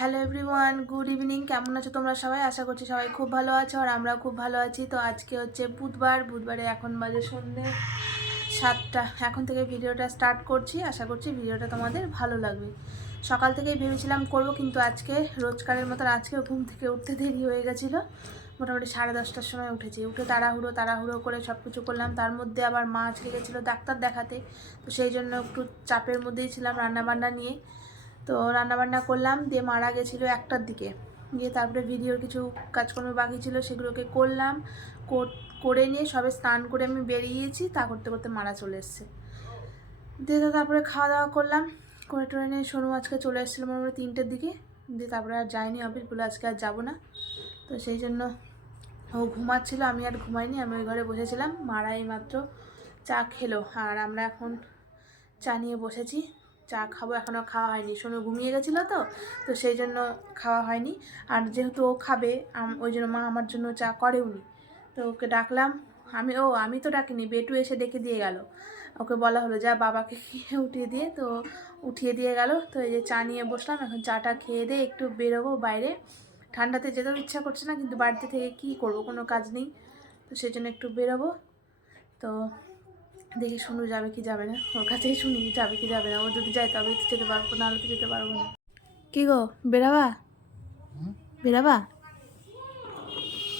Hello everyone good evening কেমন আছো তোমরা সবাই? আশা করছি সবাই খুব ভালো আছো আর আমরাও খুব ভালো আছি। তো আজকে হচ্ছে বুধবার, বুধবারে এখন বাজে সন্ধ্যে সাতটা। এখন থেকে ভিডিওটা স্টার্ট করছি। আশা করছি ভিডিওটা তোমাদের ভালো লাগবে। সকাল থেকেই ভেবেছিলাম করব, কিন্তু আজকে রোজকারের মতন আজকে ঘুম থেকে উঠতে দেরি হয়ে গেছিল। মোটামুটি সাড়ে দশটার সময় উঠেছি। উঠে তাড়াহুড়ো তাড়াহুড়ো করে সব কিছু করলাম। তার মধ্যে আবার মা আজকে গেছিল ডাক্তার দেখাতে। তো সেই জন্য একটু চাপের মধ্যেই ছিলাম রান্নাবান্না নিয়ে। তো রান্নাবান্না করলাম, দিয়ে মারা গেছিল একটার দিকে। দিয়ে তারপরে ভিডিওর কিছু কাজকর্ম বাকি ছিল, সেগুলোকে করলাম কর- নিয়ে সবে স্নান করে আমি বেরিয়েছি, তা করতে করতে মারা চলে এসছে। দিয়ে তারপরে খাওয়া দাওয়া করলাম, করে টোরে নিয়ে সোনু আজকে চলে এসেছিল মোটামুটি তিনটের দিকে। দিয়ে তারপরে আর যাইনি অফিস, বলে আজকে আর যাব না। তো সেই জন্য ও ঘুমাচ্ছিল, আমি আর ঘুমাইনি, আমি ওই ঘরে বসেছিলাম মারা এই মাত্র চা খেলো। আর আমরা এখন চা নিয়ে বসেছি। চা খাব, এখনও খাওয়া হয়নি। সোনু ঘুমিয়ে গেছিল তো তো সেই জন্য খাওয়া হয়নি। আর যেহেতু ও খাবে ওই জন্য মা আমার জন্য চা করেওনি। তো ওকে ডাকলাম, আমি, ও, আমি তো ডাকিনি, বেটু এসে ডেকে দিয়ে গেল। ওকে বলা হলো, যা বাবাকে খেয়ে উঠিয়ে দিয়ে। তো উঠিয়ে দিয়ে গেল, তো এই যে চা নিয়ে বসলাম, এখন চাটা খেয়ে দিয়ে একটু বেরোবো বাইরে। ঠান্ডাতে যেতেও ইচ্ছা করছে না, কিন্তু বাড়িতে থেকে কী করব, কোনো কাজ নেই। তো সেই জন্য একটু বেরোবো। তো দেখি শুনু যাবে কি যাবে না। ওর কাছেই শুনি যাবে কি যাবে না। ও যদি যায় তবে তো যেতে পারব না হলে তো যেতে পারব না। কি গো বেরাবা? বেরাবা?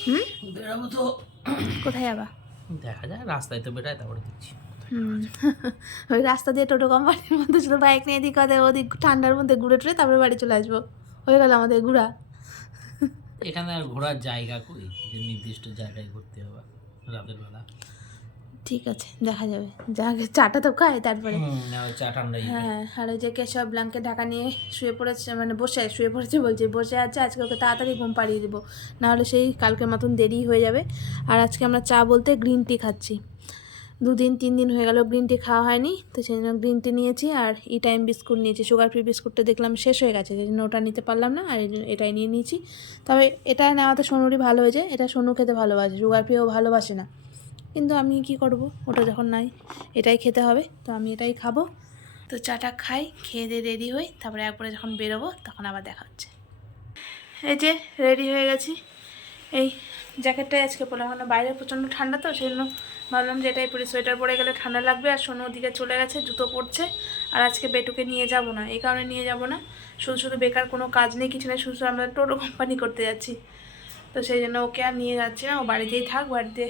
হুম? বেরোবো তো। কোথায় যাবা? দেখা যায় রাস্তায় তো বেরোয় তারপরে দেখছি। ওই রাস্তা দিয়ে টোটো কোম্পানির মধ্যে শুধু বাইক নিয়ে এদিক ওদের ওদিক ঠান্ডার মধ্যে ঘুরে টুরে তারপরে বাড়ি চলে আসব। হয়ে গেল আমাদের ঘোরা। এখানে আর ঘোরার জায়গা কই? যে নির্দিষ্ট জায়গায় ঘুরতে হবে রাতের বেলা। ঠিক আছে দেখা যাবে। যা চাটা তো খায় তারপরে। ওই হ্যাঁ আর ওই যে কেশব ব্ল্যাঙ্কেট ঢাকা নিয়ে শুয়ে পড়েছে মানে বসে শুয়ে পড়েছে বলছে বসে আছে আজকে ওকে তাড়াতাড়ি ঘুম পাড়িয়ে দেবো। নাহলে সেই কালকের মতন দেরি হয়ে যাবে। আর আজকে আমরা চা বলতে গ্রিন টি খাচ্ছি। দুদিন তিন দিন হয়ে গেল গ্রিন টি খাওয়া হয়নি তো সেই জন্য গ্রিন টি নিয়েছি আর ই টাইম বিস্কুট নিয়েছি। সুগার ফ্রি বিস্কুটটা দেখলাম শেষ হয়ে গেছে সেই জন্য ওটা নিতে পারলাম না আর এটাই নিয়ে নিয়েছি। তবে এটা নেওয়াতে সোনুরই ভালো হয়েছে এটা সোনু খেতে ভালোবাসে সুগার ফ্রিও ভালোবাসে না। কিন্তু আমি কি করব? ওটা যখন নাই, এটাই খেতে হবে। তো আমি এটাই খাব। তো চাটা খাই, খেয়ে দিয়ে রেডি হই। তারপরে একবারে যখন বেরোবো, তখন আবার দেখা হচ্ছে। এই যে, রেডি হয়ে গেছি। এই জ্যাকেটটাই আজকে পরলাম কারণ বাইরে প্রচণ্ড ঠান্ডা তো সেই জন্য ভাবলাম যে এটাই পরে। সোয়েটার পরে গেলে ঠান্ডা লাগবে, আর সোনো দিকে চলে গেছে, জুতো পরছে। আর আজকে বেটুকে নিয়ে যাব না, এই কারণে নিয়ে যাব না। শুধু শুধু বেকার কোনো কাজ নেই, কিছু নেই, শুধু শুধু আমরা টোটো কোম্পানি করতে যাচ্ছি। তো সেই জন্য ওকে আর নিয়ে যাচ্ছি না, ও বাড়িতেই থাক, বাড়িতে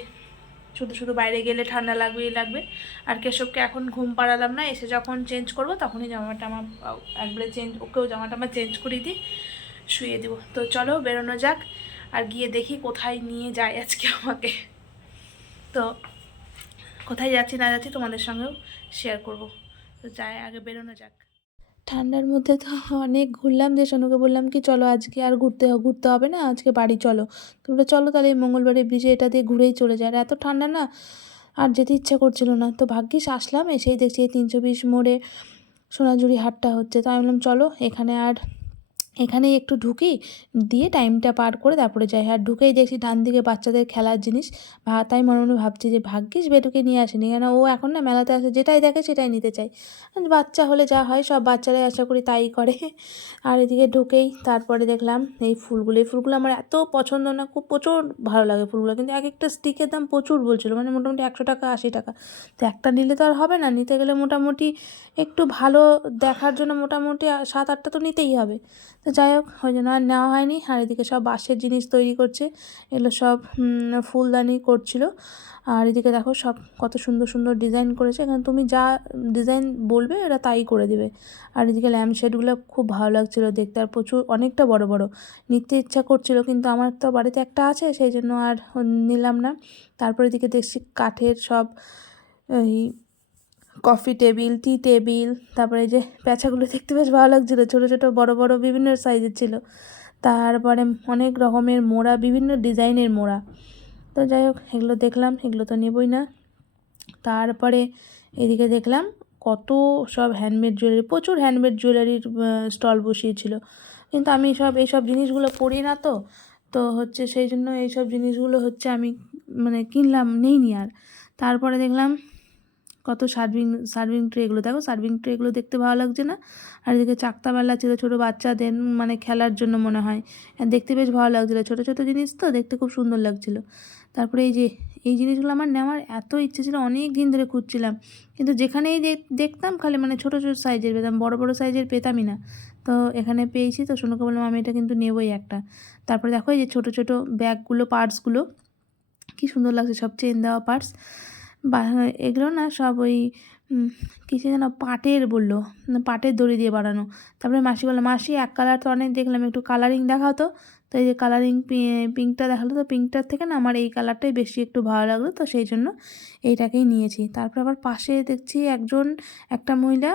শুধু শুধু বাইরে গেলে ঠান্ডা লাগবেই লাগবে। আর কেশবকে এখন ঘুম পাড়ালাম না, এসে যখন চেঞ্জ করব তখনই জামাটা আমার, একবারে চেঞ্জ ওকেও জামাটা আমার চেঞ্জ করিয়ে দিই শুয়ে দেবো। তো চলো বেরোনো যাক, আর গিয়ে দেখি কোথায় নিয়ে যায় আজকে আমাকে। তো কোথায় যাচ্ছি না যাচ্ছি তোমাদের সঙ্গেও শেয়ার করব। তো যাই আগে বেরোনো যাক। ঠান্ডার মধ্যে তো অনেক ঘুরলাম, যে সোনুকে বললাম কি, চলো আজকে আর ঘুরতে ঘুরতে হবে না, আজকে বাড়ি চলো। তোমরা চলো তাহলে মঙ্গলবারে ব্রিজে এটা দিয়ে ঘুরেই চলে যায় এত ঠান্ডা না, আর যেতে ইচ্ছা করছিল না। তো ভাগ্যিস আসলাম, এসেই দেখছি তিনশো বিশ মোড়ে সোনাঝুরি হাটটা হচ্ছে। তো আমি বললাম, চলো, এখানে আর এখানেই একটু ঢুকি, দিয়ে টাইমটা পার করে তারপরে যাই। আর ঢুকেই দেখছি ডান দিকে বাচ্চাদের খেলার জিনিস। তাই মনে মনে ভাবছি যে, ভাগ্যিস বেটুকে নিয়ে আসেনি। কেন, ও এখন না মেলাতে আসে, যেটাই দেখে সেটাই নিতে চাই বাচ্চা হলে যা হয়, সব বাচ্চারাই আশা করি তাই করে। আর এদিকে ঢুকেই তারপরে দেখলাম, এই ফুলগুলো। এই ফুলগুলো আমার এত পছন্দ না, খুব প্রচুর ভালো লাগে ফুলগুলো। কিন্তু এক একটা স্টিকের দাম প্রচুর বলছিল মানে মোটামুটি একশো টাকা, আশি টাকা। তো একটা নিলে তো আর হবে না, নিতে গেলে মোটামুটি একটু ভালো দেখার জন্য মোটামুটি সাত আটটা তো নিতেই হবে। যাই হোক, ওই জন্য আর নেওয়া হয়নি। আর এদিকে সব বাঁশের জিনিস তৈরি করছে। এগুলো সব ফুলদানি করছিল। আর এদিকে দেখো সব কত সুন্দর সুন্দর ডিজাইন করেছে। এখানে তুমি যা ডিজাইন বলবে এরা তাই করে দেবে। আর এদিকে ল্যাম্প শেডগুলো খুব ভালো লাগছিল দেখতে। আর প্রচুর, অনেকটা বড় বড়। নিতে ইচ্ছা করছিল, কিন্তু আমার তো বাড়িতে একটা আছে, সেই জন্য আর নিলাম না। তারপর এদিকে দেখছি কাঠের সব, এই কফি টেবিল, টি টেবিল, তারপরে যে প্যাঁচাগুলো দেখতে বেশ ভালো লাগছিল। ছোটো ছোটো, বড় বড় বিভিন্ন সাইজের ছিল। তারপরে অনেক রকমের মোড়া, বিভিন্ন ডিজাইনের মোড়া। তো যাই হোক, এগুলো দেখলাম, এগুলো তো নেবই না। তারপরে এদিকে দেখলাম কত সব হ্যান্ডমেড জুয়েলারি প্রচুর হ্যান্ডমেড জুয়েলারির স্টল বসিয়েছিল। কিন্তু আমি সব এইসব জিনিসগুলো পড়ি না তো। তো হচ্ছে সেই জন্য এইসব জিনিসগুলো হচ্ছে আমি মানে কিনলাম, নেইনি আর। তারপরে দেখলাম কত সার্ভিং সার্ভিং ট্রেগুলো দেখো সার্ভিং ট্রেগুলো দেখতে ভালো লাগছে না? আর এদিকে চাকতাবেলা ছিল ছোটো বাচ্চাদের মানে খেলার জন্য মনে হয়। দেখতে বেশ ভালো লাগছিল। ছোটো ছোটো জিনিস তো দেখতে খুব সুন্দর লাগছিল। তারপরে এই যে, এই জিনিসগুলো আমার নেওয়ার এত ইচ্ছে ছিল, অনেক দিন ধরে খুঁজছিলাম। কিন্তু যেখানেই দেখতাম খালি মানে ছোটো ছোটো সাইজের পেতাম, বড় বড় সাইজের পেতামই না। তো এখানে পেয়েছি তো সোনুকে বললাম, আমি এটা কিন্তু নেবই একটা। তারপরে দেখো এই যে ছোটো ছোটো ব্যাগগুলো, পার্টসগুলো, কি সুন্দর লাগছে সব চেন দেওয়া পার্টস। বা এগুলো না সব ওই কিসে যেন পাটের বলল পাটের দড়ি দিয়ে বানানো। তারপরে মাসি বলল মাসি এক কালার তো অনেক দেখলাম একটু কালারিং দেখাও তো। তো এই যে কালারিং পিঙ্কটা দেখাল তো পিঙ্কটার থেকে না আমার এই কালারটাই বেশি একটু ভালো লাগল তো সেই জন্য এইটাকেই নিয়েছি। তারপর আবার পাশে দেখছি একজন একটা মহিলা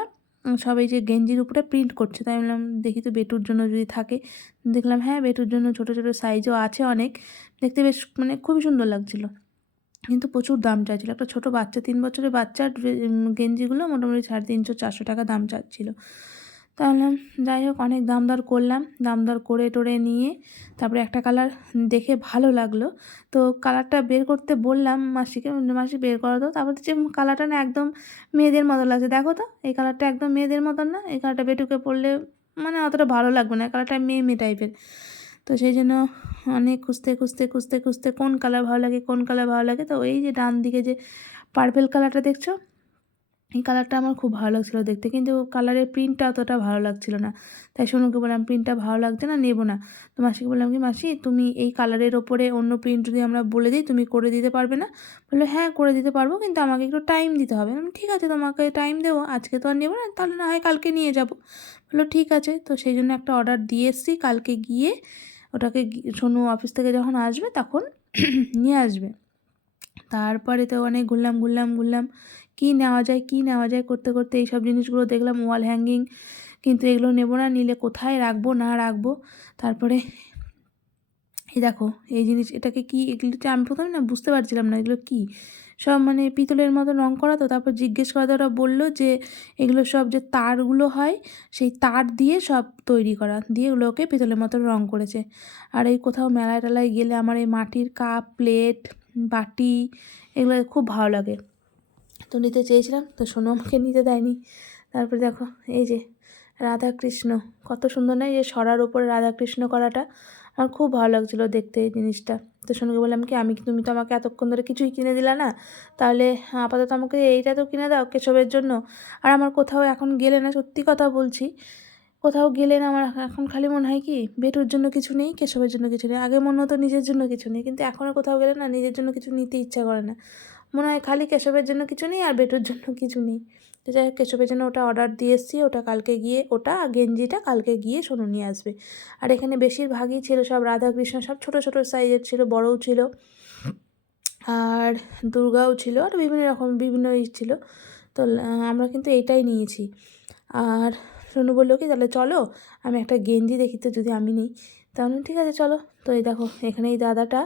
উম, সব এই যে গেঞ্জির উপরে প্রিন্ট করছে। তাই বললাম দেখি তো বেটুর জন্য যদি থাকে। দেখলাম হ্যাঁ বেটুর জন্য ছোটো ছোটো সাইজও আছে অনেক। দেখতে বেশ মানে খুবই সুন্দর লাগছিল। কিন্তু প্রচুর দাম চাইছিল। একটা ছোটো বাচ্চা, তিন বছরের বাচ্চার গেঞ্জিগুলো মোটামুটি সাড়ে তিনশো, চারশো টাকা দাম চাচ্ছিল। তাহলে যাই হোক, অনেক দাম দর করলাম। দাম দর করে টোরে নিয়ে তারপরে একটা কালার দেখে ভালো লাগল। তো কালারটা বের করতে বললাম মাসিকে, মাসি বের করো তো, তারপর যে কালারটা না একদম মেয়েদের মতো লাগছে। দেখো তো, এই কালারটা একদম মেয়েদের মতন না, এই কালারটা বেটুকে পরলে মানে অতটা ভালো লাগবে না কালারটা মেয়ে মেয়ে টাইপের তো সেই জন্য অনেক খুঁজতে খুঁজতে খুঁজতে খুঁজতে কোন কালার ভালো লাগে, কোন কালার ভালো লাগে, তো এই যে ডান দিকে যে পার্পেল কালারটা দেখছ, এই কালারটা আমার খুব ভালো লাগছিল দেখতে, কিন্তু কালারের প্রিন্টটা অতটা ভালো লাগছিল না। তাই সোনুকে বললাম প্রিন্টটা ভালো লাগছে না, নেব না। তো মাসিকে বললাম কি, মাসি, তুমি এই কালারের ওপরে অন্য প্রিন্ট যদি আমরা বলে দিই, তুমি করে দিতে পারবে না? বলল হ্যাঁ করে দিতে পারব, কিন্তু আমাকে একটু টাইম দিতে হবে। আমি ঠিক আছে, তোমাকে টাইম দেবো, আজকে তো আর নেব না, তাহলে না হয় কালকে নিয়ে যাব। বলল, ঠিক আছে। তো সেই জন্য একটা অর্ডার দিয়ে এসেছি, কালকে গিয়ে ওটাকে সোনু অফিস থেকে যখন আসবে তখন নিয়ে আসবে। তারপরে তো অনেক ঘুরলাম ঘুরলাম ঘুরলাম। কী নেওয়া যায়, কী নেওয়া যায় করতে করতে এই সব জিনিসগুলো দেখলাম ওয়াল হ্যাঙ্গিং কিন্তু এগুলো নেব না, নিলে কোথায় রাখব, না রাখব? তারপরে এই দেখো, এই জিনিস, এটাকে কি এগুলোতে আমি প্রথমে না বুঝতে পারছিলাম না, এগুলো কি? সব মানে পিতলের মতো রং করা তো, তারপর জিজ্ঞেস করাতে ওরা বলল যে এগুলো সব যে তারগুলো হয়, সেই তার দিয়ে সব তৈরি করা, দিয়ে ওগুলোকে পিতলের মতো রং করেছে। আর এই কোথাও মেলায় টেলায় গেলে আমার এই মাটির কাপ, প্লেট, বাটি এগুলো খুব ভালো লাগে। তো নিতে চেয়েছিলাম, তো সোনু আমাকে নিতে দেয়নি। তারপরে দেখো, এই যে রাধাকৃষ্ণ, কত সুন্দর না এই যে সরার উপরে রাধাকৃষ্ণ করাটা, আমার খুব ভালো লাগছিল দেখতে এই জিনিসটা। তো সোনুকে বললাম কি, আমি তুমি তো আমাকে এতক্ষণ ধরে কিছুই কিনে দিলা না? তাহলে আপাতত আমাকে এইটা তো কিনে দাও কেশবের জন্য। আর আমার কোথাও এখন গেলে না, সত্যি কথা বলছি, কোথাও গেলে না আমার এখন খালি মনে হয় কি, বেটুর জন্য কিছু নেই, কেশবের জন্য কিছু নেই। আগে মনে হতো নিজের জন্য কিছু নেই, কিন্তু এখনও কোথাও গেলে না নিজের জন্য কিছু নিতে ইচ্ছা করে না। মনে হয় খালি কেশবের জন্য কিছু নেই আর বেটুর জন্য কিছু নেই। তো যাই হোক কেশবের জন্য ওটা অর্ডার দিয়ে এসেছি। ওটা কালকে গিয়ে, ওটা গেঞ্জিটা কালকে গিয়ে সোনু নিয়ে আসবে। আর এখানে বেশিরভাগই ছিল সব রাধাকৃষ্ণ, সব ছোটো ছোটো সাইজের ছিল, বড়ও ছিল। আর দুর্গাও ছিল, আর বিভিন্ন রকম, বিভিন্ন ছিল। তো আমরা কিন্তু এটাই নিয়েছি। আর সোনু বলল কি, তাহলে চলো, আমি একটা গেঞ্জি দেখি তো, যদি আমি নিই। তাহলে ঠিক আছে, চলো। তো এই দেখো, এখানে এই দাদাটা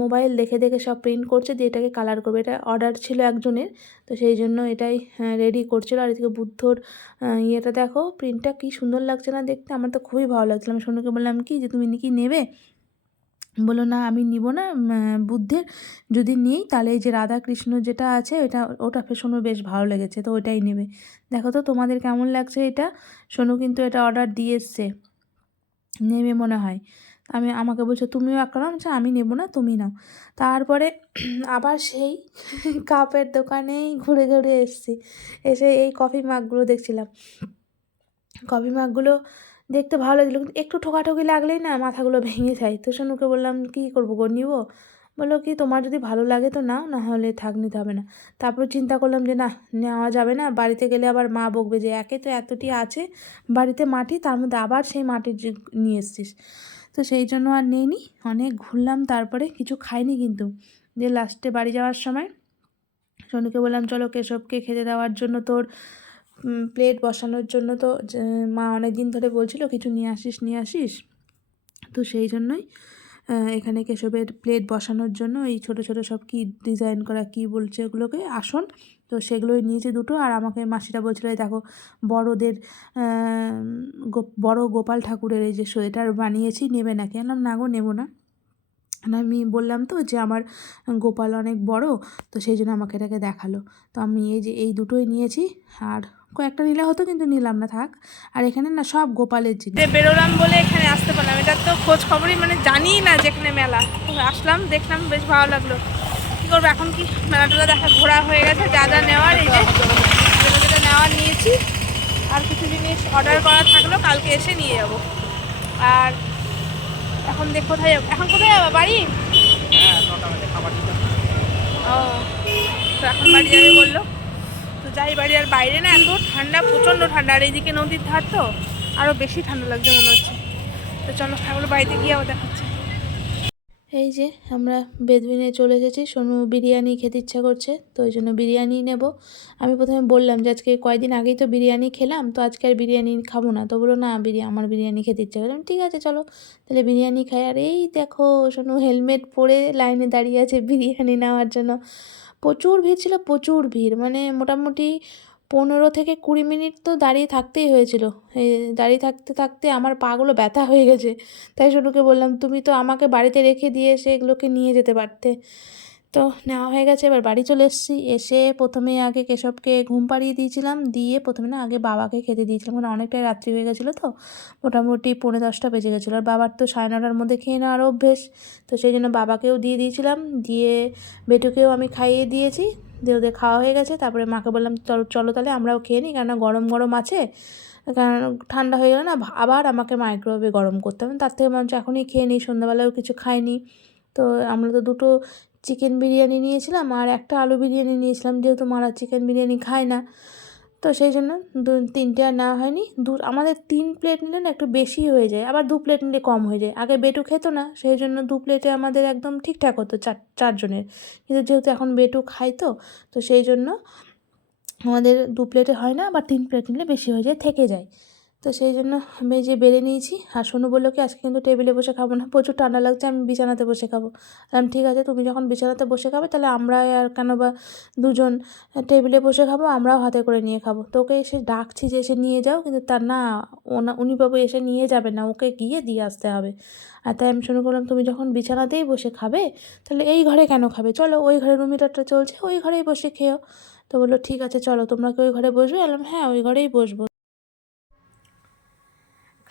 মোবাইল দেখে দেখে সব প্রিন্ট করছে, দিয়ে এটাকে কালার করবে। এটা অর্ডার ছিল একজনের, তো সেই জন্য এটাই রেডি করছিল। আর এদিকে বুদ্ধর ইয়েটা দেখো প্রিন্টটা কী সুন্দর লাগছে না দেখতে, আমার তো খুবই ভালো লাগছিল। আমি সোনুকে বললাম, কি যে তুমি কি নেবে? বলল, না, আমি নিব না বুদ্ধের। যদি নিই, তাহলে এই যে রাধা কৃষ্ণ যেটা আছে ওটা ওটা সোনু বেশ ভালো লেগেছে, তো ওইটাই নেবে। দেখো তো তোমাদের কেমন লাগছে এটা? সোনু কিন্তু এটা অর্ডার দিয়ে এসছে। নেবে মনে হয়। আমি, আমাকে বলছে, তুমিও একটা নাও। আমি নেব না, তুমি নাও। তারপরে আবার সেই কাপের দোকানেই ঘুরে ঘুরে এসেছি। এসে এই কফি মাগগুলো দেখছিলাম। কফি মাগগুলো দেখতে ভালো লাগছিল, কিন্তু একটু ঠোকাঠুকি লাগলেই না মাথাগুলো ভেঙে যায়। তো সোনুকে বললাম, কী করব গো, নিবো? বলল কি, তোমার যদি ভালো লাগে তো নাও, না হলে থাক, নিতে হবে না। তারপর চিন্তা করলাম যে, না, নেওয়া যাবে না। বাড়িতে গেলে আবার মা বকবে যে, একে তো এতটি আছে বাড়িতে মাটি, তার মধ্যে আবার সেই মাটির যে নিয়ে এসছিস। তো সেই জন্য আর নেইনি অনেক ঘুরলাম, তারপরে কিছু খাইনি কিন্তু। যে লাস্টে বাড়ি যাওয়ার সময় সোনুকে বললাম, চলো কেশবকে খেতে দেওয়ার জন্য তোর প্লেট বসানোর জন্য তো মা অনেক দিন ধরে বলছিল, কিছু নিয়ে আসিস নিয়ে আসিস। তো সেই জন্যই এখানে কেশবের প্লেট বসানোর জন্য এই ছোট ছোট সব কি ডিজাইন করা কি বলছে ওগুলোকে আসন। তো সেগুলোই নিয়েছে দুটো আর আমাকে মাসিটা বলছিল দেখো বড়দের বড় গোপাল ঠাকুরের এই যে সোয়েটার বানিয়েছি, নেবে নাকি? আমি না গো, নেব না। আমি বললাম তো যে আমার গোপাল অনেক বড়, তো সেই জন্য আমাকে এটাকে দেখাল। তো আমি এই যে, এই দুটোই নিয়েছি আর কয়েকটা নিলে হতো কিন্তু নিলাম না থাক। আর এখানে না সব গোপালের জিনিস। বেরোলাম বলে এখানে আসতে পারলাম। এটা তো খোঁজ খবরই মানে জানি না যে এখানে মেলা। তো আসলাম দেখলাম বেশ ভালো লাগল। কী করব এখন কি মেলাটা দেখা ঘোরা হয়ে গেছে যা যা নেওয়ার এই যে যেটা যেটা নেওয়ার নিয়েছি। আর কিছু জিনিস অর্ডার করা থাকল কালকে এসে নিয়ে যাব। আর এখন দেখ কোথায় যাব? এখন কোথায় যাব বাড়ি? ও তো এখন বাড়ি যাবে বলল। তো যাই বাড়ি আর বাইরে না এত। ঠান্ডা, প্রচণ্ড ঠান্ডা। আর এইদিকে নদীর ধার তো আরও বেশি ঠান্ডা লাগছে মনে হচ্ছে। তো চলো ঠাকুর বাড়িতে গিয়ে আবার দেখাচ্ছে। এই যে, আমরা বেদবিনে চলে এসেছি। সোনু বিরিয়ানি খেতে ইচ্ছা করছে, তো ওই জন্য বিরিয়ানি নেব। আমি প্রথমে বললাম যে, আজকে কয়দিন আগেই তো বিরিয়ানি খেলাম, তো আজকে আর বিরিয়ানি খাব না। তো বলল, না বিরিয়ানি আমার বিরিয়ানি খেতে ইচ্ছা করলাম ঠিক আছে, চলো। তাহলে বিরিয়ানি খাই। আর এই দেখো, সোনু হেলমেট পরে লাইনে দাঁড়িয়ে আছে বিরিয়ানি নেওয়ার জন্য। প্রচুর ভিড় ছিল, প্রচুর ভিড়। মানে মোটামুটি পনেরো থেকে কুড়ি মিনিট তো দাঁড়িয়ে থাকতেই হয়েছিল। দাঁড়িয়ে থাকতে থাকতে আমার পাগুলো ব্যথা হয়ে গেছে। তাই সোনুকে বললাম, তুমি তো আমাকে বাড়িতে রেখে দিয়ে এসে এগুলোকে নিয়ে যেতে পারতে। তো নেওয়া হয়ে গেছে, এবার বাড়ি চলে এসেছি। এসে প্রথমে আগে কেশবকে ঘুম পাড়িয়ে দিয়েছিলাম, দিয়ে প্রথমে না আগে বাবাকে খেতে দিয়েছিলাম। কারণ অনেকটাই রাত্রি হয়ে গেছিল তো, মোটামুটি পৌনে দশটা বেজে গেছিল। আর বাবার তো সাড়ে নটার মধ্যে খেয়ে নেওয়ার অভ্যেস, তো সেই জন্য বাবাকেও দিয়ে দিয়েছিলাম। দিয়ে বেটুকেও আমি খাইয়ে দিয়েছি। দিয়ে ওদের খাওয়া হয়ে গেছে, তারপরে মাকে বললাম, চলো চলো তাহলে আমরাও খেয়ে নিই, কেননা গরম গরম আছে, কারণ ঠান্ডা হয়ে গেলে না আবার আমাকে মাইক্রোওয়েভে গরম করতে হবে। তার থেকে মনে হচ্ছে এখনই খেয়ে নিই, সন্ধ্যাবেলাও কিছু খাইনি। তো আমরা তো দুটো চিকেন বিরিয়ানি নিয়েছিলাম আর একটা আলু বিরিয়ানি নিয়েছিলাম, যেহেতু মারা চিকেন বিরিয়ানি খায় না। তো সেই জন্য দু, তিনটে আর নেওয়া হয়নি। দু, আমাদের তিন প্লেট নিলে না একটু বেশি হয়ে যায়, আবার দু প্লেট নিলে কম হয়ে যায়। আগে বেটু খেতো না, সেই জন্য দু প্লেটে আমাদের একদম ঠিকঠাক হতো চার, চারজনের। কিন্তু যেহেতু এখন বেটু খায় তো তো সেই জন্য আমাদের দু প্লেটে হয় না, আবার তিন প্লেট নিলে বেশি হয়ে যায়, থেকে যায়। তো সেই জন্য আমি যে বেড়ে নিয়েছি। আর সোনু বলল কি, আজকে কিন্তু টেবিলে বসে খাব না, প্রচুর ঠান্ডা লাগছে, আমি বিছানাতে বসে খাব। আমি ঠিক আছে, তুমি যখন বিছানাতে বসে খাবে, তাহলে আমরা আর কেন বা দুজন টেবিলে বসে খাব, আমরাও হাতে করে নিয়ে খাব। তোকে এসে ডাকছি যে, এসে নিয়ে যাও। কিন্তু তার না, ওনা, উনি বাবু এসে নিয়ে যাবে না, ওকে গিয়ে দিয়ে আসতে হবে। আর তাই আমি শুনে করলাম তুমি যখন বিছানাতেই বসে খাবে, তাহলে এই ঘরে কেন খাবে? চলো, ওই ঘরে রুম হিটারটা চলছে, ওই ঘরেই বসে খেও। তো বলল, ঠিক আছে, চলো, তোমরা কি ওই ঘরে বসবে? বললাম হ্যাঁ ওই ঘরেই বসবো।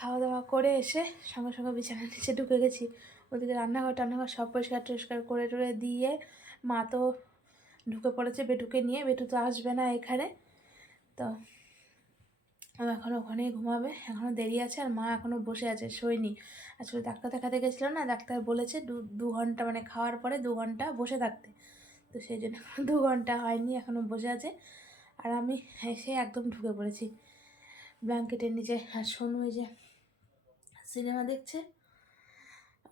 খাওয়া দাওয়া করে এসে সঙ্গে সঙ্গে বিছানার নিচে ঢুকে গেছি। ওদিকে রান্নাঘর, টান্নাঘর সব পরিষ্কার টরিষ্কার করে টরে দিয়ে মা তো ঢুকে পড়েছে বেটুকে নিয়ে। বেটু তো আসবে না এখানে। তো ও এখন ওখানেই ঘুমাবে। এখনও দেরি আছে আর মা এখনও বসে আছে, শোয়নি। আসলে ডাক্তার দেখাতে গেছিল না, ডাক্তার বলেছে দু দু ঘণ্টা মানে খাওয়ার পরে দু ঘণ্টা বসে থাকতে। তো সেই জন্য দু ঘণ্টা হয়নি এখনও বসে আছে। আর আমি এসে একদম ঢুকে পড়েছি। ব্ল্যাঙ্কেটের নিচে। আর শোনো এই যে সিনেমা দেখছে।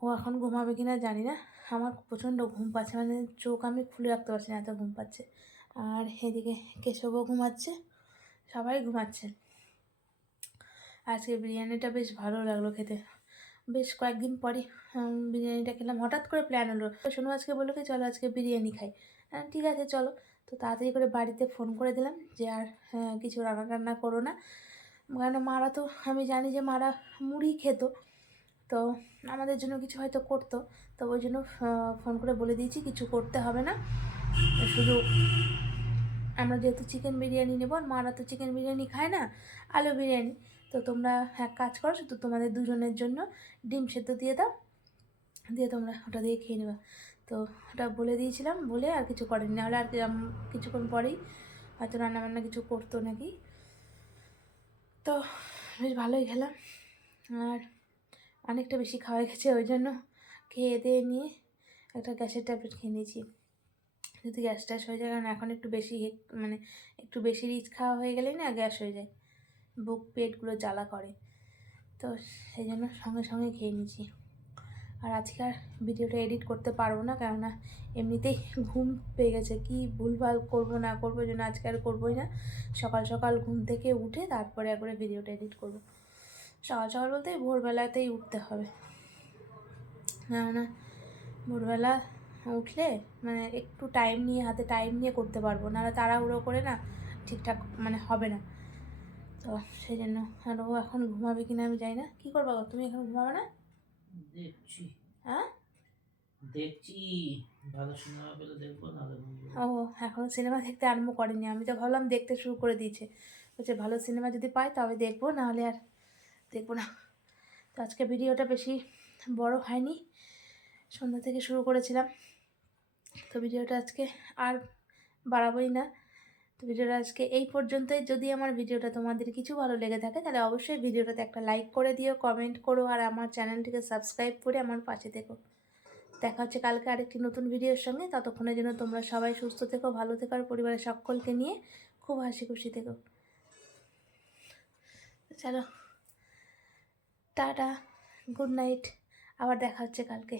ও এখন ঘুমাবে কি না জানি না। আমার প্রচণ্ড ঘুম পাচ্ছে মানে চোখ আমি খুলে রাখতে পারছি না এত ঘুম পাচ্ছে। আর এদিকে কেশবও ঘুমাচ্ছে সবাই ঘুমাচ্ছে। আজকে বিরিয়ানিটা বেশ ভালো লাগল খেতে। বেশ কয়েকদিন উম, বিরিয়ানিটা খেলাম। হঠাৎ করে প্ল্যান হলো। তো শোনো আজকে বলল কি চলো আজকে বিরিয়ানি খাই। হ্যাঁ ঠিক আছে চলো। তো তাড়াতাড়ি করে বাড়িতে ফোন করে দিলাম যে আর হ্যাঁ, কিছু রান্না টান্না করো না। কেন মারা তো, আমি জানি যে মারা মুড়ি খেত। তো আমাদের জন্য কিছু হয়তো করতো। তো ওই জন্য ফোন করে বলে দিয়েছি, কিছু করতে হবে না। শুধু আমরা যেহেতু চিকেন বিরিয়ানি নেব, আর মারা তো চিকেন বিরিয়ানি খায় না, আলু বিরিয়ানি। তো তোমরা এক কাজ করো, শুধু তোমাদের দুজনের জন্য ডিম সেদ্ধ দিয়ে দাও, দিয়ে তোমরা ওটা দিয়ে খেয়ে নেবে। তো ওটা বলে দিয়েছিলাম, বলে আর কিছু করেনি। নাহলে আর কিছুক্ষণ পরেই হয়তো রান্নাবান্না কিছু করতো নাকি। তো বেশ ভালোই খেলাম। আর অনেকটা বেশি খাওয়া গেছে, ওই জন্য খেয়ে দিয়ে নিয়ে একটা গ্যাসের ট্যাবলেট খেয়ে নিয়েছি। যদি গ্যাস ট্যাস হয়ে যায়, কারণ এখন একটু বেশি মানে একটু বেশি রিচ খাওয়া হয়ে গেলেই না গ্যাস হয়ে যায়, বুক পেটগুলো জ্বালা করে। তো সেই জন্য সঙ্গে সঙ্গে খেয়ে নিয়েছি। আর আজকে আর ভিডিওটা এডিট করতে পারব না, কেননা এমনিতেই ঘুম পেয়ে গেছে। কি ভুলভাল করব না করব জন্য আজকে আর করবোই না। সকাল সকাল ঘুম থেকে উঠে তারপরে একবারে ভিডিওটা এডিট করব। সকাল সকাল বলতে ভোরবেলাতেই উঠতে হবে। কেননা ভোরবেলা উঠলে মানে একটু টাইম নিয়ে, হাতে টাইম নিয়ে করতে পারব। নাহলে তাড়াহুড়ো করে না ঠিকঠাক মানে হবে না। তো সেই জন্য আর ও এখন ঘুমাবে কিনা আমি জানি না। কী করব? তুমি এখন ঘুমাবে না? দেখছি। হ্যাঁ? দেখছি। ভালো সিনেমা পেলে দেখব না ও এখনও সিনেমা দেখতে আরম্ভ করেনি। আমি তো ভাবলাম দেখতে শুরু করে দিয়েছে। বলছে ভালো সিনেমা যদি পাই তবে দেখব নাহলে আর দেখব না। তো আজকে ভিডিওটা বেশি বড় হয়নি। সন্ধ্যা থেকে শুরু করেছিলাম। তো ভিডিওটা আজকে আর বাড়াবোই না। তো ভিডিওটা আজকে এই পর্যন্তই। যদি আমার ভিডিওটা তোমাদের কিছু ভালো লেগে থাকে, তাহলে অবশ্যই ভিডিওটাতে একটা লাইক করে দিও কমেন্ট করো, আর আমার চ্যানেলটিকে সাবস্ক্রাইব করে আমার পাশে থেকো। দেখা হচ্ছে কালকে আরেকটি নতুন ভিডিওর সঙ্গে। ততক্ষণের জন্য তোমরা সবাই সুস্থ থেকো, ভালো থেকো, আর পরিবারের সকলকে নিয়ে খুব হাসি খুশি থেকো। চলো, টাটা গুড নাইট আবার দেখা হচ্ছে কালকে।